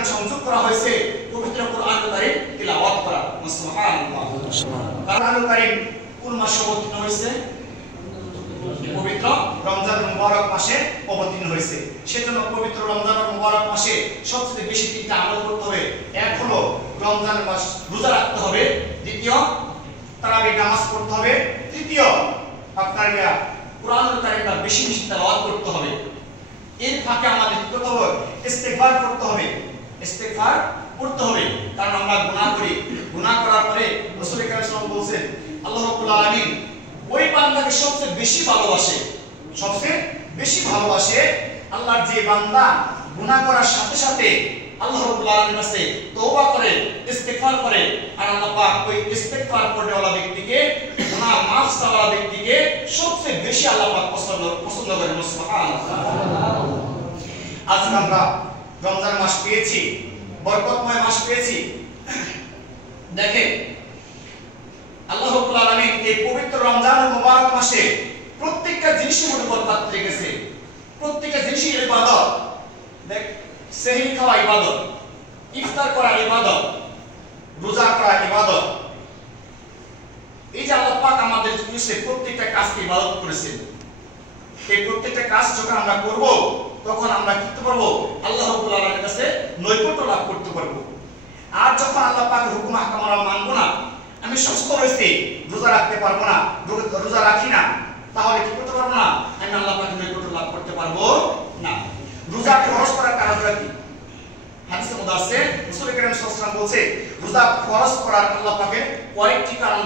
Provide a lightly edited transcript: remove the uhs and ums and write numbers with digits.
কারণ সংযোগ করা হয়েছে পবিত্র কোরআনুল কারীম তিলাওয়াত করা। সুবহানাল্লাহ। কোরআনুল কারীম কোন মাসে অবতীর্ণ হয়েছে? পবিত্র রমজান মুবারক মাসে অবতীর্ণ হয়েছে। সেজন্য পবিত্র রমজান মুবারক মাসে সবচেয়ে বেশি তিনটা আমল করতে হবে। এক হলো রমজান মাস রোজা রাখতে হবে, দ্বিতীয় তারাবির নামাজ পড়তে হবে, তৃতীয় আপনার কোরআনুল কারীমটা বেশি বেশি তেলাওয়াত করতে হবে। এর ফাঁকে আমাদের কি করতে হবে? ইস্তিগফার করতে হবে। ইস্তিগফার করতে হবে, কারণ আমরা গুনাহ করি। গুনাহ করার পরে রাসূল কারীম সাল্লাল্লাহু আলাইহি ওয়াসাল্লাম বলেন আল্লাহ রাব্বুল আলামিন ওই বান্দাকে সবচেয়ে বেশি ভালোবাসে। সবচেয়ে বেশি ভালোবাসে আল্লাহর যে বান্দা গুনাহ করার সাথে সাথে আল্লাহ রাব্বুল আলামিনের কাছে তওবা করে, ইস্তিগফার করে। আর আল্লাহ পাক ওই ইস্তিগফার করেওয়ালা ব্যক্তিকে, গুনাহ মাফ চাওয়ালা ব্যক্তিকে সবচেয়ে বেশি আল্লাহ পাক পছন্দ করেন। সুবহানাল্লাহ। আজকে আমরা রমজান মাস পেয়েছি, বরকতময় মাস পেয়েছি। দেখেন আল্লাহ রাব্বুল আলামিন এই পবিত্র রমজান মুবারক মাসে প্রত্যেকটা জিনিসের মধ্যে বরকত রেখেছে। প্রত্যেকটা জিনিসই ইবাদত। দেখ, সেহরি খাওয়া ইবাদত, ইফতার করা ইবাদত, রোজা করা ইবাদত। এই যে আল্লাহ পাক আমাদের জিনিসে প্রত্যেকটা কাজকে ইবাদত করেছেন। এই প্রত্যেকটা কাজ যখন আমরা করব তখন আমরা কি করতে পারবো? আল্লাহ রাব্বুল আলামিনের কাছে নৈকট্য লাভ করতে পারবো। আর যখন আল্লাহ পাকের হুকুম আহকাম আমরা মানব না, আমি সুস্থ হয়েছি রোজা রাখতে পারবো না, রোজা রাখি না, তাহলে কি করতে পারবো না? আমি আল্লাহ পাকের নৈকট্য লাভ করতে পারবো না। রোজা ফরজ করার কারণটা কি? হাদিসের মধ্যে আছে রাসূল কারীম সাল্লাল্লাহু আলাইহি ওয়াসাল্লাম বলেছে রোজা ফরজ করার আল্লাহ পাকের কয়েকটি কারণ